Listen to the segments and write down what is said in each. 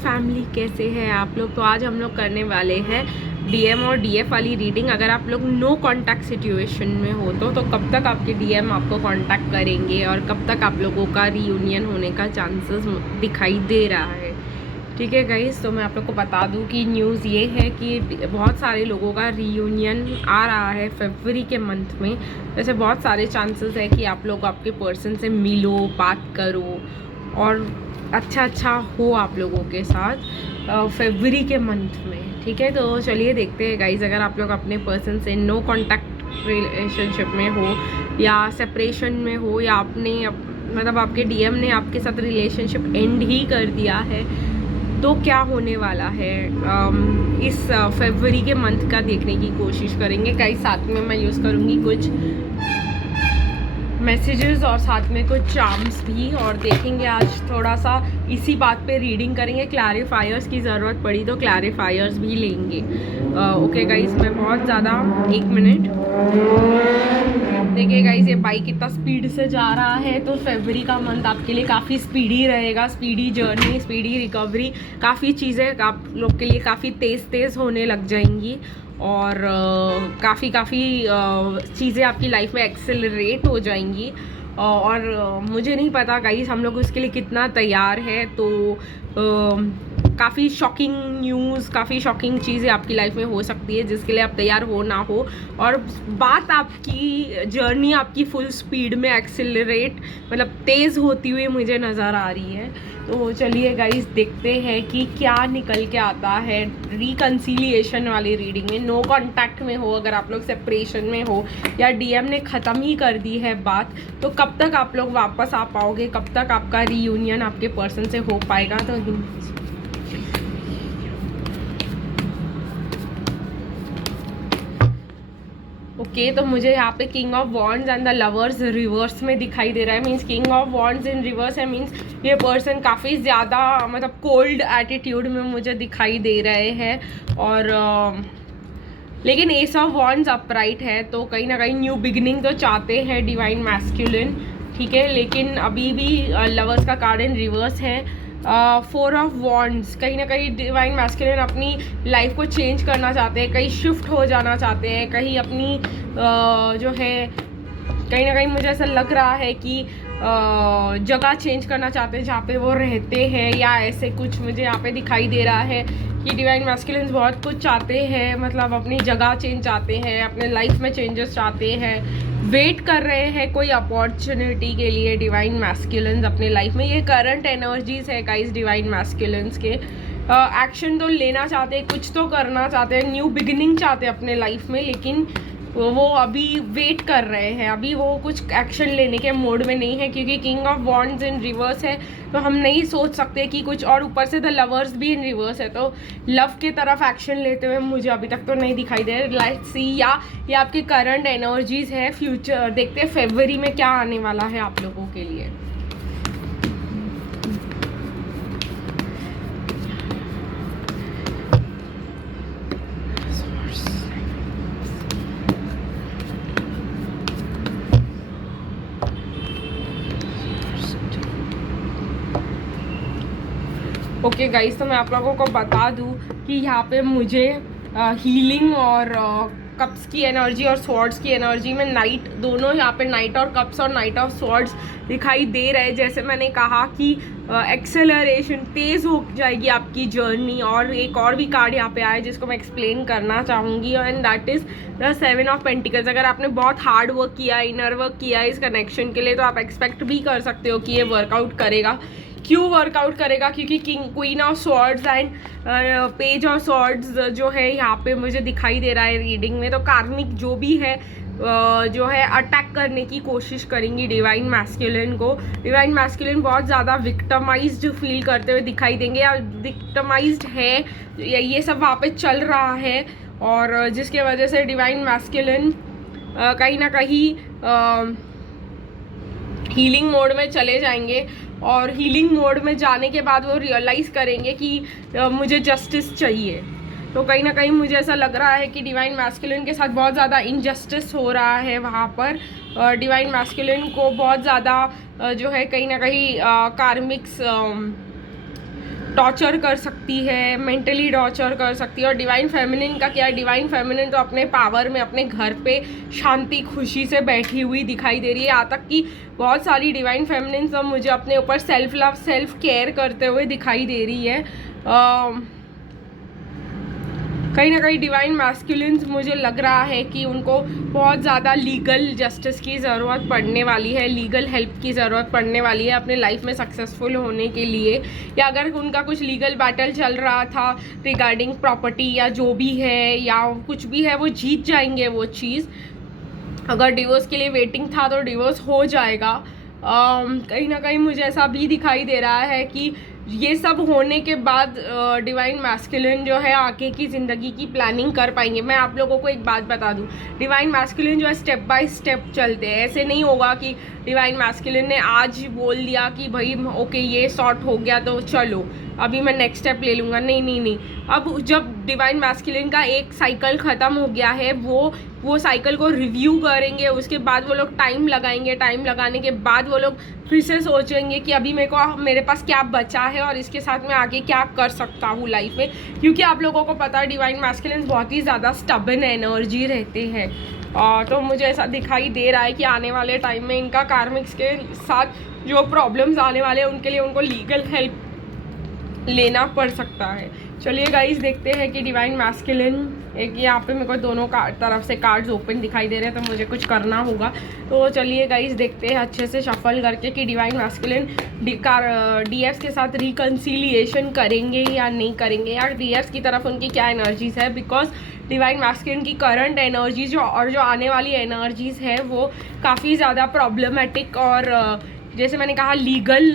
Family, कैसे हैं आप लोग। तो आज हम लोग करने वाले हैं डीएम और डीएफ वाली रीडिंग। अगर आप लोग नो कांटेक्ट सिचुएशन में हो तो कब तक आपके डीएम आपको कांटेक्ट करेंगे और कब तक आप लोगों का रीयूनियन होने का चांसेस दिखाई दे रहा है। ठीक है गाइस, तो मैं आप लोग को बता दूं कि न्यूज़ ये है कि बहुत सारे लोगों का रीयूनियन आ रहा है फरवरी के मंथ में। वैसे बहुत सारे चांसेस है कि आप लोग आपके पर्सन से मिलो, बात करो और अच्छा हो आप लोगों के साथ फरवरी के मंथ में। ठीक है, तो चलिए देखते हैं गाइज। अगर आप लोग अपने पर्सन से नो कांटेक्ट रिलेशनशिप में हो या सेपरेशन में हो या आपने मतलब आपके डीएम ने आपके साथ रिलेशनशिप एंड ही कर दिया है, तो क्या होने वाला है इस फरवरी के मंथ का देखने की कोशिश करेंगे गाइज। साथ में मैं यूज़ करूँगी कुछ मैसेजेस और साथ में कुछ चार्म्स भी, और देखेंगे आज थोड़ा सा इसी बात पे रीडिंग करेंगे। क्लैरिफायर्स की ज़रूरत पड़ी तो क्लैरिफायर्स भी लेंगे। ओके गाइस, मैं बहुत ज़्यादा 1 मिनट देखिए गाइस, ये बाइक कितना स्पीड से जा रहा है। तो फरवरी का मंथ आपके लिए काफ़ी स्पीडी रहेगा, स्पीडी जर्नी, स्पीडी रिकवरी, काफ़ी चीज़ें आप लोग के लिए काफ़ी तेज़ होने लग जाएंगी और काफ़ी चीज़ें आपकी लाइफ में एक्सेलरेट हो जाएंगी। और मुझे नहीं पता गाइस हम लोग उसके लिए कितना तैयार है। तो काफ़ी शॉकिंग न्यूज़, काफ़ी शॉकिंग चीज़ें आपकी लाइफ में हो सकती है जिसके लिए आप तैयार हो ना हो। और बात आपकी जर्नी आपकी फुल स्पीड में एक्सेलरेट मतलब तेज़ होती हुई मुझे नज़र आ रही है। तो चलिए गाइस देखते हैं कि क्या निकल के आता है रिकन्सिलिएशन वाली रीडिंग में। नो कांटेक्ट में हो, अगर आप लोग सेपरेशन में हो या डीएम ने ख़त्म ही कर दी है बात, तो कब तक आप लोग वापस आ पाओगे, कब तक आपका रीयूनियन आपके पर्सन से हो पाएगा। तो ओके, तो मुझे यहाँ पे king of wands and the lovers reverse में दिखाई दे रहा है। Means king of wands in reverse है, मीन्स ये पर्सन काफ़ी ज़्यादा मतलब कोल्ड एटीट्यूड में मुझे दिखाई दे रहे हैं। और लेकिन एस ऑफ वॉन्ड्स अपराइट है, तो कहीं ना कहीं न्यू बिगिनिंग तो चाहते हैं डिवाइन मैस्कुलिन। ठीक है, लेकिन अभी भी लवर्स का कार्ड इन रिवर्स है। 4 ऑफ वॉन्ड्स, कहीं ना कहीं डिवाइन मैस्कुलिन अपनी लाइफ को चेंज करना चाहते हैं, कहीं शिफ्ट हो जाना चाहते हैं, कहीं अपनी जो है कहीं ना कहीं मुझे ऐसा लग रहा है कि जगह चेंज करना चाहते हैं जहाँ पे वो रहते हैं, या ऐसे कुछ मुझे यहाँ पे दिखाई दे रहा है कि डिवाइन मैस्कुलिन्स बहुत कुछ चाहते हैं। मतलब अपनी जगह चेंज चाहते हैं, अपने लाइफ में चेंजेस चाहते हैं, वेट कर रहे हैं कोई अपॉर्चुनिटी के लिए डिवाइन मैस्कुलिन्स अपने लाइफ में। ये करंट एनर्जीज है गाइस डिवाइन मैस्कुलिन्स के। एक्शन तो लेना चाहते हैं, कुछ तो करना चाहते हैं, न्यू बिगिनिंग चाहते हैं अपने लाइफ में, लेकिन वो अभी वेट कर रहे हैं, अभी वो कुछ एक्शन लेने के मोड में नहीं है क्योंकि king of wands in reverse है। तो हम नहीं सोच सकते कि कुछ, और ऊपर से द लवर्स भी इन रिवर्स है, तो लव के तरफ एक्शन लेते हुए मुझे अभी तक तो नहीं दिखाई दे रहे। लेट्स सी, या ये आपकी करंट एनर्जीज है। फ्यूचर देखते हैं फरवरी में क्या आने वाला है आप लोगों के लिए। ओके गाइस, तो मैं आप लोगों को बता दूं कि यहाँ पे मुझे हीलिंग और कप्स की एनर्जी और स्वॉर्ड्स की एनर्जी में नाइट, दोनों यहाँ पे नाइट और कप्स और नाइट ऑफ स्वॉर्ड्स दिखाई दे रहे हैं। जैसे मैंने कहा कि एक्सेलरेशन, तेज़ हो जाएगी आपकी जर्नी। और एक और भी कार्ड यहाँ पे आया है जिसको मैं एक्सप्लेन करना चाहूँगी, and that is the 7 of pentacles. अगर आपने बहुत हार्ड वर्क किया, इनर वर्क किया इस कनेक्शन के लिए, तो आप एक्सपेक्ट भी कर सकते हो कि ये वर्कआउट करेगा। क्यों वर्कआउट करेगा? क्योंकि queen of swords and page of swords जो है यहाँ पे मुझे दिखाई दे रहा है रीडिंग में। तो कार्मिक जो भी है जो है अटैक करने की कोशिश करेंगी डिवाइन मैस्कुलिन को। डिवाइन मैस्कुलिन बहुत ज़्यादा विक्टिमाइज्ड फील करते हुए दिखाई देंगे, या विक्टिमाइज्ड है, ये सब वहाँ पे चल रहा है। और जिसके वजह से डिवाइन मैस्कुलिन कहीं ना कहीं हीलिंग मोड में चले जाएंगे, और हीलिंग मोड में जाने के बाद वो रियलाइज़ करेंगे कि मुझे जस्टिस चाहिए। तो कहीं ना कहीं मुझे ऐसा लग रहा है कि डिवाइन मैस्कुलिन के साथ बहुत ज़्यादा इनजस्टिस हो रहा है वहाँ पर। डिवाइन मैस्कुलिन को बहुत ज़्यादा जो है कहीं ना कहीं कार्मिक्स टॉर्चर कर सकती है, मेंटली टॉर्चर कर सकती है। और डिवाइन फेमिनिन का क्या है, डिवाइन फेमिनिन तो अपने पावर में अपने घर पे शांति खुशी से बैठी हुई दिखाई दे रही है। यहाँ तक कि बहुत सारी डिवाइन फेमिनिन सब मुझे अपने ऊपर सेल्फ लव सेल्फ केयर करते हुए दिखाई दे रही है। कहीं ना कहीं डिवाइन मैस्कुलिन्स मुझे लग रहा है कि उनको बहुत ज़्यादा लीगल जस्टिस की ज़रूरत पड़ने वाली है, लीगल हेल्प की ज़रूरत पड़ने वाली है अपने लाइफ में सक्सेसफुल होने के लिए। या अगर उनका कुछ लीगल बैटल चल रहा था रिगार्डिंग प्रॉपर्टी या जो भी है या कुछ भी है, वो जीत जाएंगे वो चीज़। अगर डिवोर्स के लिए वेटिंग था तो डिवोर्स हो जाएगा। कहीं ना कहीं मुझे ऐसा भी दिखाई दे रहा है कि ये सब होने के बाद डिवाइन मैस्कुलिन जो है आगे की ज़िंदगी की प्लानिंग कर पाएंगे। मैं आप लोगों को एक बात बता दूं, डिवाइन मैस्कुलिन जो है स्टेप बाय स्टेप चलते हैं। ऐसे नहीं होगा कि डिवाइन मैस्कुलिन ने आज बोल दिया कि भाई ओके ये सॉर्ट हो गया तो चलो अभी मैं नेक्स्ट स्टेप ले लूँगा। नहीं। अब जब डिवाइन मैस्कुलिन का एक साइकिल ख़त्म हो गया है, वो साइकिल को रिव्यू करेंगे, उसके बाद वो लोग टाइम लगाएंगे। टाइम लगाने के बाद वो लोग फिर से सोचेंगे कि अभी मेरे पास क्या बचा है और इसके साथ मैं आगे क्या कर सकता हूँ लाइफ में। क्योंकि आप लोगों को पता है डिवाइन मैस्कुलिन बहुत ही ज़्यादा स्टबन एनर्जी रहते हैं। तो मुझे ऐसा दिखाई दे रहा है कि आने वाले टाइम में इनका कार्मिक्स के साथ जो प्रॉब्लम्स आने वाले हैं उनके लिए उनको लीगल हेल्प लेना पड़ सकता है। चलिए गाइस देखते हैं कि डिवाइन मैस्कुलिन, एक यहाँ पे मेरे को दोनों तरफ से कार्ड्स ओपन दिखाई दे रहे हैं तो मुझे कुछ करना होगा। तो चलिए गाइस देखते हैं अच्छे से शफल करके कि डिवाइन मैस्कुलिन डीएफ्स के साथ रिकन्सिलिएशन करेंगे या नहीं करेंगे, या डीएफ्स की तरफ उनकी क्या एनर्जीज है। बिकॉज डिवाइन मैस्कुलिन की करंट एनर्जीज जो आने वाली एनर्जीज है वो काफ़ी ज़्यादा प्रॉब्लमेटिक और जैसे मैंने कहा लीगल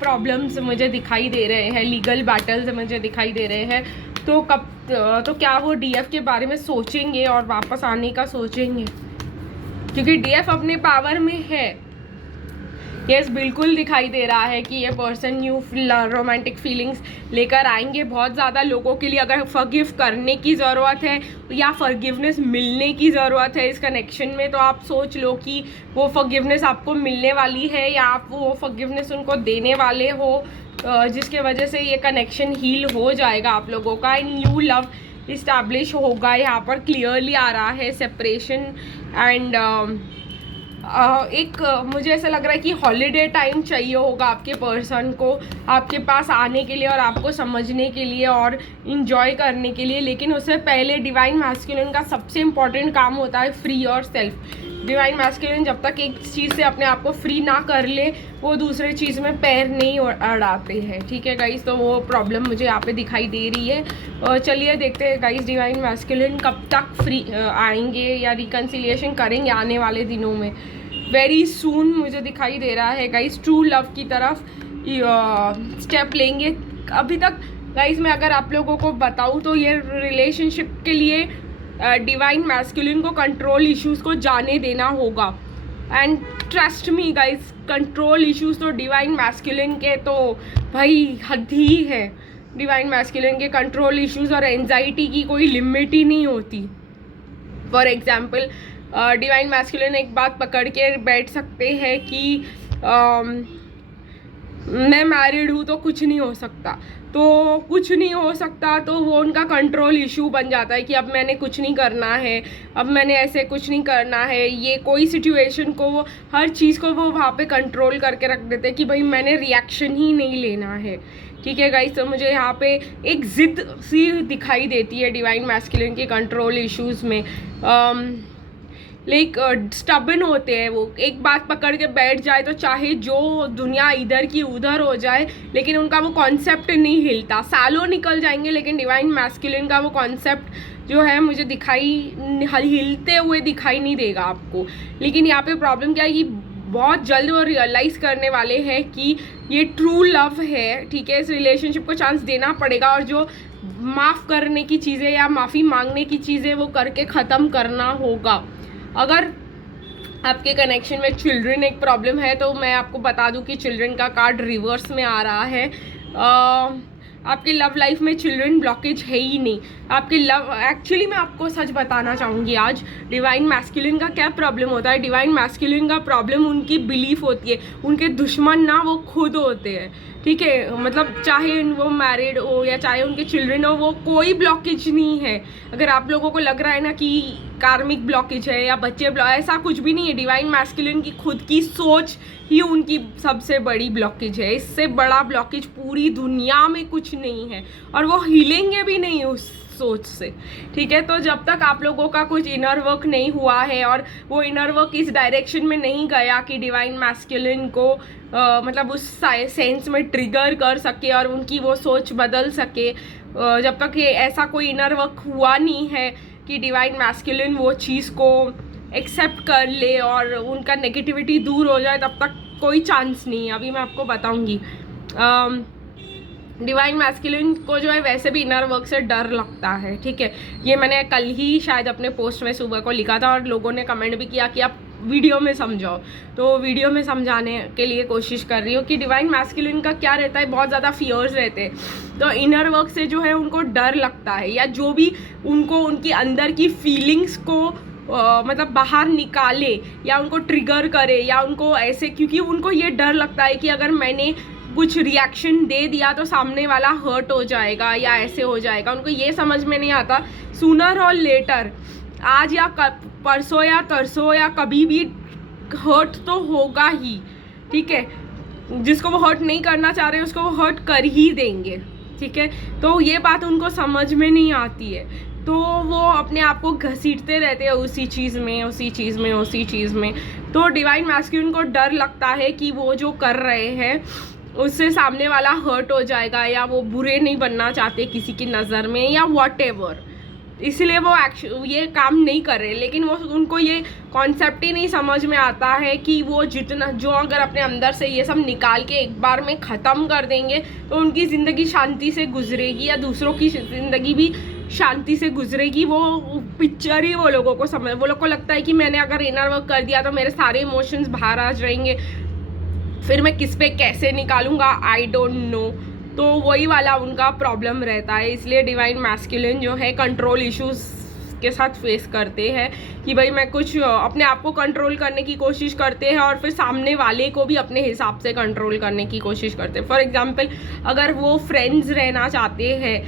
प्रॉब्लम्स मुझे दिखाई दे रहे हैं, लीगल बैटल्स मुझे दिखाई दे रहे हैं। तो क्या वो डीएफ के बारे में सोचेंगे और वापस आने का सोचेंगे, क्योंकि डीएफ अपने पावर में है। यस बिल्कुल दिखाई दे रहा है कि ये पर्सन न्यू रोमांटिक फीलिंग्स लेकर आएंगे बहुत ज़्यादा लोगों के लिए। अगर फॉरगिव करने की ज़रूरत है या फॉरगिवनेस मिलने की ज़रूरत है इस कनेक्शन में, तो आप सोच लो कि वो फॉरगिवनेस आपको मिलने वाली है या आप वो फॉरगिवनेस उनको देने वाले हो, जिसके वजह से ये कनेक्शन हील हो जाएगा आप लोगों का एंड न्यू लव इस्टेब्लिश होगा। यहाँ पर क्लियरली आ रहा है सेपरेशन एंड मुझे ऐसा लग रहा है कि हॉलीडे टाइम चाहिए होगा आपके पर्सन को आपके पास आने के लिए और आपको समझने के लिए और इन्जॉय करने के लिए। लेकिन उससे पहले डिवाइन मैस्कुलिन का सबसे इम्पॉर्टेंट काम होता है free your self. Divine masculine जब तक एक चीज़ से अपने आप को फ्री ना कर ले वो दूसरे चीज़ में पैर नहीं अड़ाते हैं। ठीक है गाइस, तो वो प्रॉब्लम मुझे यहाँ पे दिखाई दे रही है। और चलिए देखते हैं गाइस डिवाइन मैस्कुलिन कब तक फ्री आएंगे या रिकन्सिलिएशन करेंगे आने वाले दिनों में। वेरी सून मुझे दिखाई दे रहा है गाइस ट्रू लव की तरफ स्टेप लेंगे। अभी तक गाइस मैं अगर आप लोगों को बताऊँ तो ये रिलेशनशिप के लिए डिवाइन मैस्कुलिन को कंट्रोल इश्यूज को जाने देना होगा। And trust me guys, control issues तो डिवाइन मैस्कुलिन के तो भाई हद ही है। डिवाइन मैस्कुलिन के कंट्रोल इश्यूज और एंजाइटी की कोई लिमिट ही नहीं होती। फॉर एग्जाम्पल डिवाइन मैस्कुलिन एक बात पकड़ के बैठ सकते हैं कि मैं मैरिड हूँ तो कुछ नहीं हो सकता, तो कुछ नहीं हो सकता तो वो उनका कंट्रोल इशू बन जाता है कि अब मैंने कुछ नहीं करना है, अब मैंने ऐसे कुछ नहीं करना है। ये कोई सिचुएशन को वो हर चीज़ को वो वहाँ पे कंट्रोल करके रख देते हैं कि भाई मैंने रिएक्शन ही नहीं लेना है। ठीक है गाइस, तो मुझे यहाँ पे एक ज़िद सी दिखाई देती है डिवाइन मैस्कुलिन के कंट्रोल इश्यूज़ में। लाइक स्टबन होते हैं वो, एक बात पकड़ के बैठ जाए तो चाहे जो दुनिया इधर की उधर हो जाए लेकिन उनका वो कॉन्सेप्ट नहीं हिलता। सालों निकल जाएंगे लेकिन डिवाइन मैस्कुलिन का वो कॉन्सेप्ट जो है मुझे हिलते हुए दिखाई नहीं देगा आपको। लेकिन यहाँ पे प्रॉब्लम क्या है कि बहुत जल्द वो रियलाइज़ करने वाले हैं कि ये ट्रू लव है। ठीक है, इस रिलेशनशिप को चांस देना पड़ेगा और जो माफ़ करने की चीज़ें या माफ़ी मांगने की चीज़ें वो करके ख़त्म करना होगा। अगर आपके कनेक्शन में चिल्ड्रन एक प्रॉब्लम है तो मैं आपको बता दूं कि चिल्ड्रन का कार्ड रिवर्स में आ रहा है। आपके लव लाइफ में चिल्ड्रन ब्लॉकेज है ही नहीं। आपके लव एक्चुअली मैं आपको सच बताना चाहूँगी आज डिवाइन मैस्कुलिन का क्या प्रॉब्लम होता है। डिवाइन मैस्कुलिन का प्रॉब्लम उनकी बिलीफ होती है, उनके दुश्मन ना वो खुद होते हैं। ठीक है, मतलब चाहे वो मैरिड हो या चाहे उनके चिल्ड्रन हो, वो कोई ब्लॉकेज नहीं है। अगर आप लोगों को लग रहा है ना कि कार्मिक ब्लॉकेज है या बच्चे ऐसा कुछ भी नहीं है। डिवाइन मैस्कुलिन की खुद की सोच ही उनकी सबसे बड़ी ब्लॉकेज है। इससे बड़ा ब्लॉकेज पूरी दुनिया में कुछ नहीं है, और वो हिलेंगे भी नहीं उस सोच से। ठीक है, तो जब तक आप लोगों का कुछ इनर वर्क नहीं हुआ है और वो इनर वर्क इस डायरेक्शन में नहीं गया कि डिवाइन मैस्कुलिन को मतलब उस सेंस में ट्रिगर कर सके और उनकी वो सोच बदल सके, जब तक ये ऐसा कोई इनर वर्क हुआ नहीं है कि डिवाइन मैस्कुलिन वो चीज़ को एक्सेप्ट कर ले और उनका नेगेटिविटी दूर हो जाए, तब तक कोई चांस नहीं है। अभी मैं आपको बताऊंगी। डिवाइन मैस्कुलिन को जो है वैसे भी इनर वर्क से डर लगता है। ठीक है, ये मैंने कल ही शायद अपने पोस्ट में सुबह को लिखा था और लोगों ने कमेंट भी किया कि आप वीडियो में समझाओ, तो वीडियो में समझाने के लिए कोशिश कर रही हूँ कि डिवाइन मैस्कुलिन का क्या रहता है, बहुत ज़्यादा फियर्स रहते हैं। तो इनर वर्क से जो है उनको डर लगता है, या जो भी उनको उनकी अंदर की फीलिंग्स को मतलब बाहर निकाले या उनको ट्रिगर करे या उनको ऐसे, क्योंकि उनको ये डर लगता है कि अगर मैंने कुछ रिएक्शन दे दिया तो सामने वाला हर्ट हो जाएगा या ऐसे हो जाएगा। उनको ये समझ में नहीं आता, सूनर और लेटर, आज या परसों या तरसों या कभी भी हर्ट तो होगा ही। ठीक है, जिसको वो हर्ट नहीं करना चाह रहे उसको वो हर्ट कर ही देंगे। ठीक है, तो ये बात उनको समझ में नहीं आती है, तो वो अपने आप को घसीटते रहते हैं उसी चीज़ में उसी चीज़ में उसी चीज़ में। तो डिवाइन मैस्कुलिन को डर लगता है कि वो जो कर रहे हैं उससे सामने वाला हर्ट हो जाएगा, या वो बुरे नहीं बनना चाहते किसी की नज़र में या व्हाटएवर, इसलिए वो ये काम नहीं कर रहे। लेकिन वो उनको ये कॉन्सेप्ट ही नहीं समझ में आता है कि वो जितना जो अगर अपने अंदर से ये सब निकाल के एक बार में ख़त्म कर देंगे तो उनकी ज़िंदगी शांति से गुजरेगी या दूसरों की ज़िंदगी भी शांति से गुजरेगी। वो पिक्चर ही वो लोगों को समझ, वो लोग को लगता है कि मैंने अगर इनर वर्क कर दिया तो मेरे सारे इमोशंस बाहर आ जाएंगे, फिर मैं किस पे कैसे निकालूंगा, आई डोंट नो। तो वही वाला उनका प्रॉब्लम रहता है। इसलिए डिवाइन मैस्कुलिन जो है कंट्रोल इश्यूज के साथ फेस करते हैं कि भाई मैं कुछ अपने आप को कंट्रोल करने की कोशिश करते हैं और फिर सामने वाले को भी अपने हिसाब से कंट्रोल करने की कोशिश करते हैं। फॉर एग्जांपल, अगर वो फ्रेंड्स रहना चाहते हैं,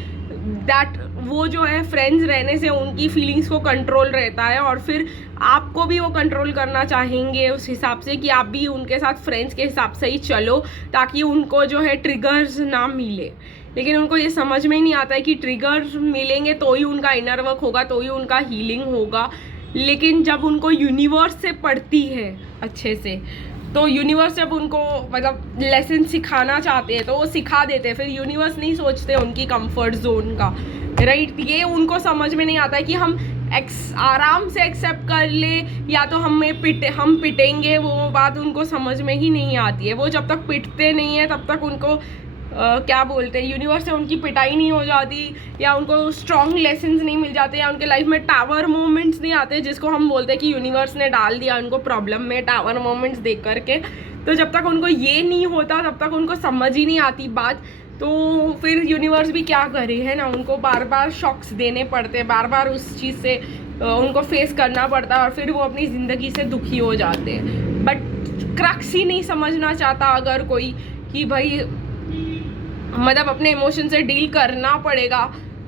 दैट वो जो है फ्रेंड्स रहने से उनकी फीलिंग्स को कंट्रोल रहता है, और फिर आपको भी वो कंट्रोल करना चाहेंगे उस हिसाब से कि आप भी उनके साथ फ्रेंड्स के हिसाब से ही चलो ताकि उनको जो है ट्रिगर्स ना मिले। लेकिन उनको ये समझ में ही नहीं आता है कि ट्रिगर्स मिलेंगे तो ही उनका इनर वर्क होगा, तो ही उनका हीलिंग होगा। लेकिन जब उनको यूनिवर्स से पढ़ती है अच्छे से, तो यूनिवर्स जब उनको मतलब लेसन सिखाना चाहते हैं तो वो सिखा देते हैं। फिर यूनिवर्स नहीं सोचते उनकी कंफर्ट जोन का, राइट। ये उनको समझ में नहीं आता है कि हम आराम से एक्सेप्ट कर ले या तो हम पिटेंगे, वो बात उनको समझ में ही नहीं आती है। वो जब तक पिटते नहीं है तब तक उनको क्या बोलते हैं, यूनिवर्स से उनकी पिटाई नहीं हो जाती या उनको स्ट्रॉन्ग लेसन्स नहीं मिल जाते या उनके लाइफ में टावर मोमेंट्स नहीं आते, जिसको हम बोलते हैं कि यूनिवर्स ने डाल दिया उनको प्रॉब्लम में टावर मोमेंट्स देख करके। तो जब तक उनको ये नहीं होता तब तक उनको समझ ही नहीं आती बात। तो फिर यूनिवर्स भी क्या करे, है ना, उनको बार बार शॉक्स देने पड़ते हैं, बार बार उस चीज़ से उनको फेस करना पड़ता है और फिर वो अपनी ज़िंदगी से दुखी हो जाते हैं। बट क्रक्स ही नहीं समझना चाहता अगर कोई कि भाई मतलब अपने इमोशन से डील करना पड़ेगा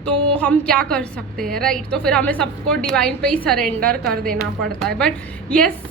तो हम क्या कर सकते हैं, राइट। तो फिर हमें सबको डिवाइन पे ही सरेंडर कर देना पड़ता है। बट यस,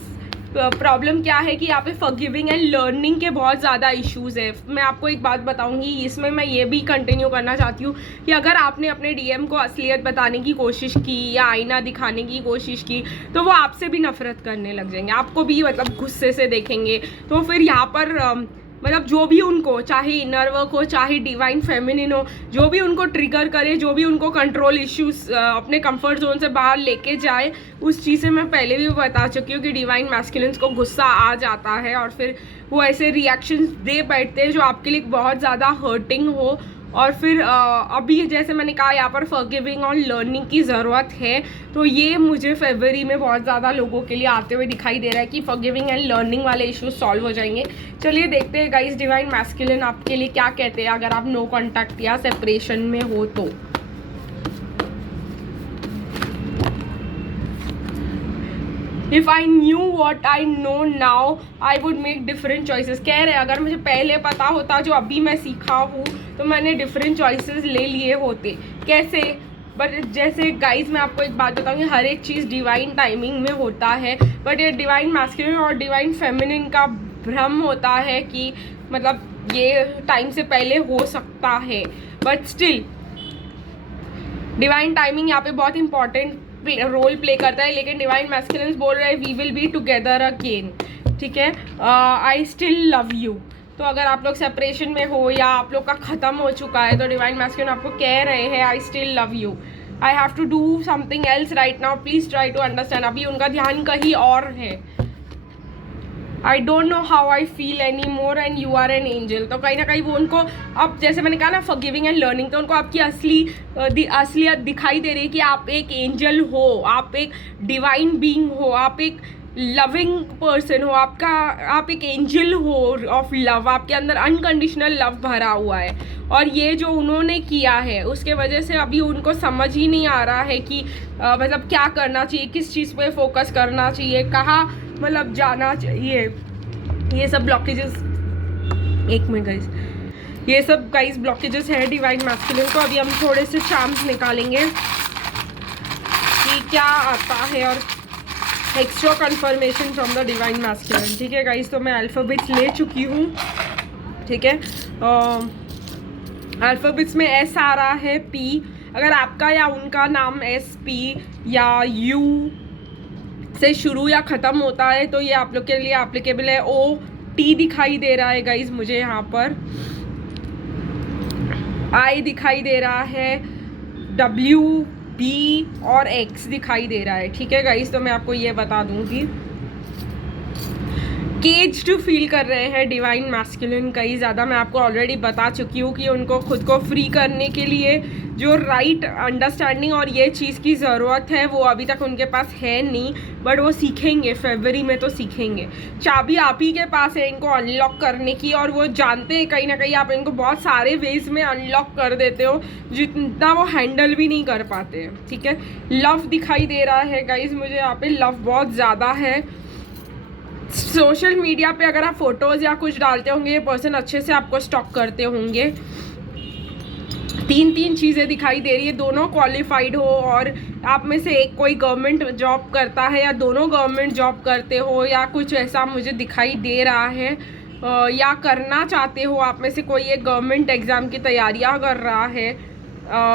प्रॉब्लम क्या है कि यहाँ पे फॉरगिविंग एंड लर्निंग के बहुत ज़्यादा इश्यूज़ है। मैं आपको एक बात बताऊंगी, इसमें मैं ये भी कंटिन्यू करना चाहती हूँ कि अगर आपने अपने डीएम को असलियत बताने की कोशिश की या आईना दिखाने की कोशिश की तो वो आपसे भी नफरत करने लग जाएंगे, आपको भी मतलब गुस्से से देखेंगे। तो फिर यहाँ पर मतलब जो भी उनको, चाहे इनर वर्क हो चाहे डिवाइन फेमिनिन हो, जो भी उनको ट्रिगर करे, जो भी उनको कंट्रोल इश्यूज अपने कंफर्ट जोन से बाहर लेके जाए, उस चीज़ से मैं पहले भी बता चुकी हूँ कि डिवाइन मैस्कुलिन्स को गुस्सा आ जाता है और फिर वो ऐसे रिएक्शंस दे बैठते हैं जो आपके लिए बहुत ज़्यादा हर्टिंग हो। और फिर अभी जैसे मैंने कहा यहाँ पर फॉरगिविंग और लर्निंग की ज़रूरत है, तो ये मुझे फरवरी में बहुत ज़्यादा लोगों के लिए आते हुए दिखाई दे रहा है कि फॉरगिविंग एंड लर्निंग वाले इश्यूज सॉल्व हो जाएंगे। चलिए देखते हैं गाइस डिवाइन मैस्कुलिन आपके लिए क्या कहते हैं अगर आप नो कॉन्टैक्ट या सेपरेशन में हो तो। If I knew what I know now I would make different choices. कह रहे अगर मुझे पहले पता होता जो अभी मैं सीखा हूँ तो मैंने डिफरेंट चॉइसेस ले लिए होते। कैसे? बट जैसे गाइज मैं आपको एक बात बताऊँ, हर एक चीज़ डिवाइन टाइमिंग में होता है, बट ये डिवाइन मैस्कुलिन और डिवाइन फेमिनिन का भ्रम होता है कि मतलब ये टाइम से पहले हो सकता है, बट स्टिल डिवाइन टाइमिंग यहाँ पे बहुत इंपॉर्टेंट रोल प्ले करता है। लेकिन डिवाइन मैस्कुलिन बोल रहे हैं we will be together again, ठीक है, आई स्टिल लव यू। तो अगर आप लोग सेपरेशन में हो या आप लोग का ख़त्म हो चुका है तो डिवाइन मैस्कुलिन आपको कह रहे हैं I still love you, I have to do something else right now, please try to understand. अभी उनका ध्यान कहीं और है। I don't know how I feel anymore and you are an angel. तो कहीं ना कहीं वो उनको अब जैसे मैंने कहा ना फॉरगिविंग एंड लर्निंग, तो उनको आपकी असलियत दिखाई दे रही है कि आप एक एंजल हो, आप एक डिवाइन बीइंग हो, आप एक लविंग पर्सन हो, आप एक एंजल हो ऑफ लव, आपके अंदर अनकंडीशनल लव भरा हुआ है। और ये जो उन्होंने किया है उसके वजह से अभी उनको समझ ही नहीं आ रहा है कि मतलब क्या करना चाहिए, किस चीज़ पे फोकस करना चाहिए, कहाँ मतलब जाना चाहिए। ये सब ब्लॉकेजेस, एक मिनट गाइस, ये सब गाइस ब्लॉकेजेस है डिवाइन मैस्कुलिन को। अभी हम थोड़े से चार्म्स निकालेंगे कि क्या आता है और extra confirmation from the divine masculine, ठीक है गाइस। तो मैं अल्फ़ाबेट्स ले चुकी हूँ, ठीक है। अल्फ़ाबेट्स में एस आ रहा है, पी। अगर आपका या उनका नाम एस, पी या यू से शुरू या ख़त्म होता है तो ये आप लोग के लिए एप्लीकेबल है। ओ टी दिखाई दे रहा है गाइज मुझे यहाँ पर, आई दिखाई दे रहा है, डब्ल्यू, बी और एक्स दिखाई दे रहा है, ठीक है गाइज। तो मैं आपको ये बता दूँगी केज टू फील कर रहे हैं डिवाइन मैस्कुलिन कई ज़्यादा। मैं आपको ऑलरेडी बता चुकी हूँ कि उनको खुद को फ्री करने के लिए जो राइट अंडरस्टैंडिंग और ये चीज़ की ज़रूरत है वो अभी तक उनके पास है नहीं, बट वो सीखेंगे, फरवरी में तो सीखेंगे। चाबी आप ही के पास है इनको अनलॉक करने की, और वो जानते हैं कहीं ना कहीं आप इनको बहुत सारे वेज में अनलॉक कर देते हो जितना वो हैंडल भी नहीं कर पाते, ठीक है। लव दिखाई दे रहा है गाइज मुझे यहाँ पे, लव बहुत ज़्यादा है। सोशल मीडिया पे अगर आप फोटोज़ या कुछ डालते होंगे ये पर्सन अच्छे से आपको स्टॉक करते होंगे। तीन चीज़ें दिखाई दे रही है, दोनों क्वालिफाइड हो और आप में से एक कोई गवर्नमेंट जॉब करता है या दोनों गवर्नमेंट जॉब करते हो या कुछ ऐसा मुझे दिखाई दे रहा है, या करना चाहते हो आप में से कोई एक गवर्नमेंट एग्ज़ाम की तैयारियां कर रहा है,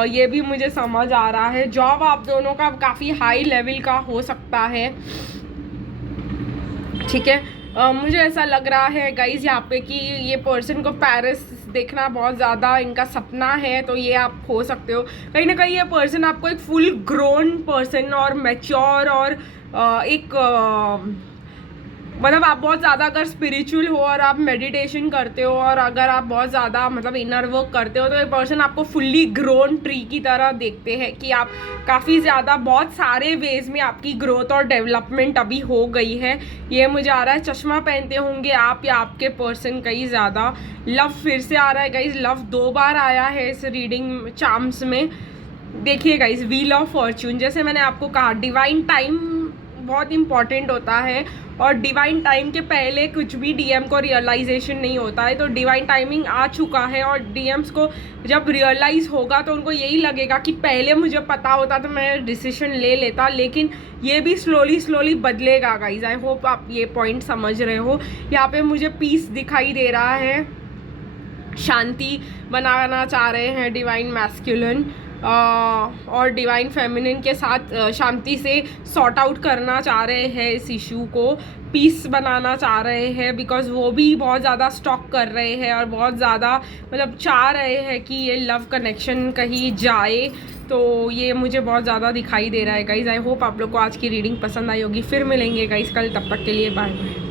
ये भी मुझे समझ आ रहा है। जॉब आप दोनों का काफ़ी हाई लेवल का हो सकता है, ठीक है। मुझे ऐसा लग रहा है गाइज यहाँ पे कि ये पर्सन को पेरिस देखना बहुत ज़्यादा इनका सपना है, तो ये आप हो सकते हो। कहीं ना कहीं ये पर्सन आपको एक फुल ग्रोन पर्सन और मैच्योर और एक मतलब आप बहुत ज़्यादा अगर स्पिरिचुअल हो और आप मेडिटेशन करते हो और अगर आप बहुत ज़्यादा मतलब इनर वर्क करते हो तो ये पर्सन आपको फुल्ली ग्रोन ट्री की तरह देखते हैं कि आप काफ़ी ज़्यादा बहुत सारे वेज में आपकी ग्रोथ और डेवलपमेंट अभी हो गई है। ये मुझे आ रहा है चश्मा पहनते होंगे आप या आपके पर्सन कई ज़्यादा। लव फिर से आ रहा है गाइज, लव 2 बार आया है इस रीडिंग चार्म्स में। देखिए गाइज, व्हील ऑफ फॉर्च्यून, जैसे मैंने आपको कहा डिवाइन टाइम बहुत इंपॉर्टेंट होता है और डिवाइन टाइम के पहले कुछ भी डीएम को रियलाइजेशन नहीं होता है। तो डिवाइन टाइमिंग आ चुका है और डीएम्स को जब रियलाइज़ होगा तो उनको यही लगेगा कि पहले मुझे पता होता तो मैं डिसीजन ले लेता, लेकिन ये भी स्लोली बदलेगा गाइज। आई होप आप ये पॉइंट समझ रहे हो। यहाँ पे मुझे पीस दिखाई दे रहा है, शांति बनाना चाह रहे हैं डिवाइन मैस्कुलिन और डिवाइन फेमिनिन के साथ शांति से सॉर्ट आउट करना चाह रहे हैं इस इशू को, पीस बनाना चाह रहे हैं, बिकॉज वो भी बहुत ज़्यादा स्टॉक कर रहे हैं और बहुत ज़्यादा मतलब चाह रहे हैं कि ये लव कनेक्शन कहीं जाए। तो ये मुझे बहुत ज़्यादा दिखाई दे रहा है गाइज। आई होप आप लोग को आज की रीडिंग पसंद आई होगी। फिर मिलेंगे गाइज कल, तब तक के लिए बाय बाय।